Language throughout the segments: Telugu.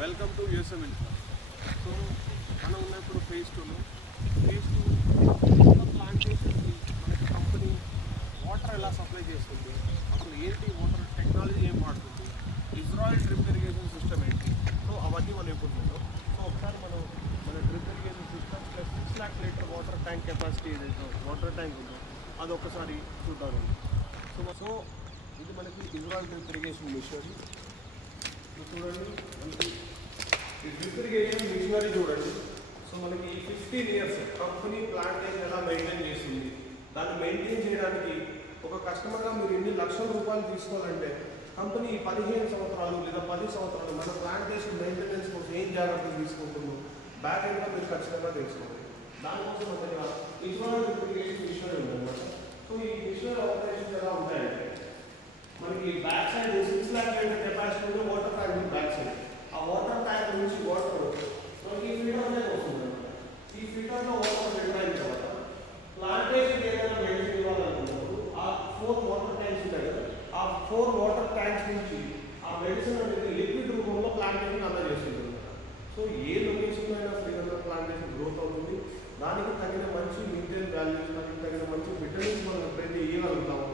Welcome to USM infra. So మనం ఉన్నప్పుడు ఫేజ్ 2 ప్లాంటేషన్కి మనకి కంపెనీ వాటర్ ఎలా సప్లై చేస్తుంది, అసలు ఏంటి వాటర్ టెక్నాలజీ ఏం వాడుతుంది, ఇజ్రాయిల్ డ్రిప్ ఇరిగేషన్ సిస్టమ్ ఏంటి, సో అవన్నీ మనం ఇప్పుడు చూద్దాం. సో ఒకసారి మన drip irrigation system plus 6 lakh litre water tank capacity ఏదైతే వాటర్ ట్యాంక్ ఉందో అది ఒకసారి చూద్దాం. సో ఇది మనకి ఇజ్రాయిల్ డ్రిప్ ఇరిగేషన్ మిషనరీ చూడండి. మనకి ఈ డ్రిప్ ఇరిగేషన్ మిషనరీ చూడండి. సో మనకి 15 years కంపెనీ ప్లాంటేషన్ ఎలా మెయింటైన్ చేస్తుంది, దాన్ని మెయింటైన్ చేయడానికి ఒక కస్టమర్గా మీరు ఎన్ని లక్షల రూపాయలు తీసుకోవాలంటే కంపెనీ 15 సంవత్సరాలు లేదా 10 సంవత్సరాలు మన ప్లాంటేషన్ మెయింటెనెన్స్ కోసం ఏం జాగ్రత్తలు తీసుకుంటుందో బ్యాక్ ఎండ్గా మీరు ఖచ్చితంగా తెలుసుకోవాలి. దానికోసం మన దగ్గర ఇజ్రాయిల్ డ్రిప్ ఇరిగేషన్ మిషనరీ ఉందన్నమాట. సో ఈ మిషనరీ ఆపరేషన్స్ ఎలా ఉంటాయంటే మనకి back side 6 lakh litre capacity water tank back side, ఆ వాటర్ ట్యాంక్ నుంచి వాటర్ మనకి ఈ ఫిల్టర్లో వస్తుంది అనమాట. ఈ ఫిల్టర్లో వాటర్ ఫిల్టర్ అయిన తర్వాత ప్లాంటేషన్ ఏదైనా మెడిసిన్ ఇవ్వాలనుకున్నప్పుడు ఆ 4 వాటర్ ట్యాంక్స్ ఉంటాయి కదా, ఆ 4 వాటర్ ట్యాంక్స్ నుంచి ఆ మెడిసిన్ అనేది లిక్విడ్ రూపంలో ప్లాంటేషన్ అందజేస్తుంది అనమాట. సో ఏ లొకేషన్లో అయినా శ్రీలంక ప్లాంటేషన్ గ్రోత్ అవుతుంది. దానికి తగిన మంచి న్యూట్రియన్ వాల్యూస్, దానికి తగిన మంచి విటమిన్స్ మనం ఎప్పుడైతే ఇవ్వగలుగుతాము,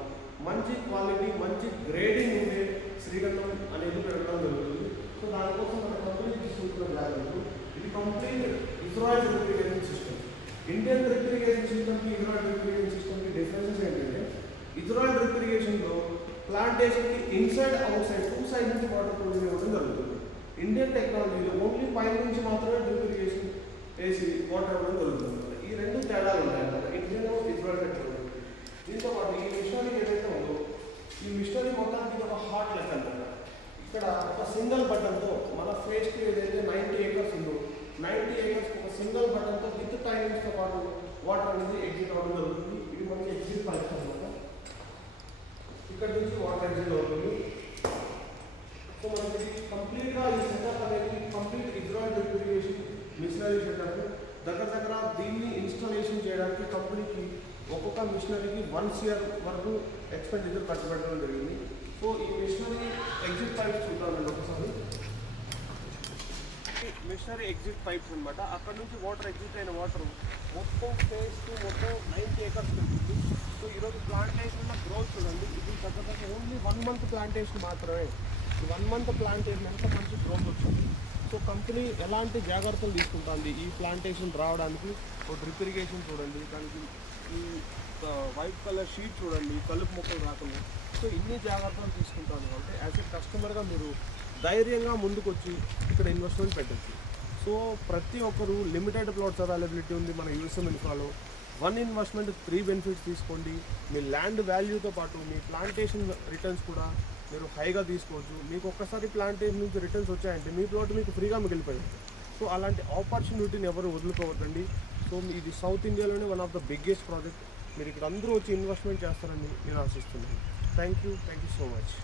మంచి క్వాలిటీ మంచి గ్రేడింగ్ ఉండే శ్రీగంధం అనేది పెట్టడం జరుగుతుంది. సో దానికోసం మన కంపెనీ తీసుకుంటున్న జాగ్రత్తలు ఇది complete Israel drip irrigation system. Indian drip irrigation సిస్టమ్కి ఇజ్రాయిల్ డ్రిప్ ఇరిగేషన్ సిస్టమ్కి డిఫరెన్సెస్ ఏంటంటే ఇజ్రాయిల్ డ్రిప్ ఇరిగేషన్లో ప్లాంటేషన్కి ఇన్సైడ్ అవుట్ సైడ్ 2 సైడ్ నుంచి వాటర్ ప్రొడ్యూస్ ఇవ్వడం జరుగుతుంది. ఇండియన్ టెక్నాలజీలో ఓన్లీ పై నుంచి మాత్రమే డ్రిప్ ఇరిగేషన్ వేసి వాటర్ ఇవ్వడం జరుగుతుంది. ఈ రెండు తేడాలు ఉంటాయన్నమాట ఇండియన్ ఇజ్రాయిల్ టెక్నాలజీ. దీంతో పాటు ఈ మిషనరీ ఏదైతే ఉందో ఈ మిషనరీ మొత్తానికి ఒక హార్ట్ లెక్క అనమాట. ఇక్కడ ఒక సింగిల్ బటన్తో మన ఫేస్కి ఏదైతే 90 acres ఉందో 90 acres ఒక సింగిల్ బటన్తో విత్ టైమింగ్స్తో పాటు వాటర్ అనేది ఎగ్జిట్ అవ్వడం జరుగుతుంది. ఇది మనకి ఎగ్జిట్ పైప్ అనమాట. ఇక్కడ నుంచి వాటర్ ఎగ్జిట్ అవుతుంది. సో మనకి కంప్లీట్గా ఈ సెటప్ అనేది complete Israel drip irrigation machinery setup. దగ్గర దీన్ని ఇన్స్టాలేషన్ చేయడానికి కంపెనీకి ఒక్కొక్క మిషనరీకి 1 year వరకు ఎక్స్పెండిచర్ ఖర్చు పెట్టడం జరిగింది. సో ఈ మిషనరీ ఎగ్జిట్ పైప్స్ చూద్దామండి ఒకసారి. మిషనరీ ఎగ్జిట్ పైప్స్ అనమాట. అక్కడ నుంచి వాటర్ ఎగ్జిట్ అయిన వాటర్ మొత్తం ఫేస్ టు మొత్తం 90 acres ఉంటుంది. సో ఈరోజు ప్లాంటేషన్లో గ్రోత్ చూడండి. ఇది దగ్గర ఓన్లీ 1 month ప్లాంటేషన్ మాత్రమే. ఈ 1 month ప్లాంటేషన్ ఎంత మంచి గ్రోత్ వచ్చింది. సో కంపెనీ ఎలాంటి జాగ్రత్తలు తీసుకుంటుంది ఈ ప్లాంటేషన్ రావడానికి. ఒక డ్రిప్ ఇరిగేషన్ చూడండి, దానికి ఈ వైట్ కలర్ షీట్ చూడండి, కలుపు మొక్కలు రాకుండా. సో ఇన్ని జాగ్రత్తలు తీసుకుంటాను కాబట్టి యాజ్ ఏ కస్టమర్గా మీరు ధైర్యంగా ముందుకు వచ్చి ఇక్కడ ఇన్వెస్ట్మెంట్ పెట్టచ్చు. సో ప్రతి ఒక్కరు లిమిటెడ్ ప్లాట్స్ అవైలబిలిటీ ఉంది మన యూఎస్ఎం ఇన్ఫ్రాలో. 1 ఇన్వెస్ట్మెంట్ 3 బెనిఫిట్స్ తీసుకోండి. మీ ల్యాండ్ వాల్యూతో పాటు మీ ప్లాంటేషన్ రిటర్న్స్ కూడా మీరు హైగా తీసుకోవచ్చు. మీకు ఒక్కసారి ప్లాంటేషన్ నుంచి రిటర్న్స్ వచ్చాయంటే మీ ప్లాట్ మీకు ఫ్రీగా మిగిలిపోయింది. సో అలాంటి ఆపర్చునిటీని ఎవరు వదులుకోవద్దండి. సో ఇది సౌత్ ఇండియాలోనే one of the biggest project. మీరు ఇక్కడ అందరూ వచ్చి ఇన్వెస్ట్మెంట్ చేస్తారని నేను ఆశిస్తున్నాను. Thank you so much.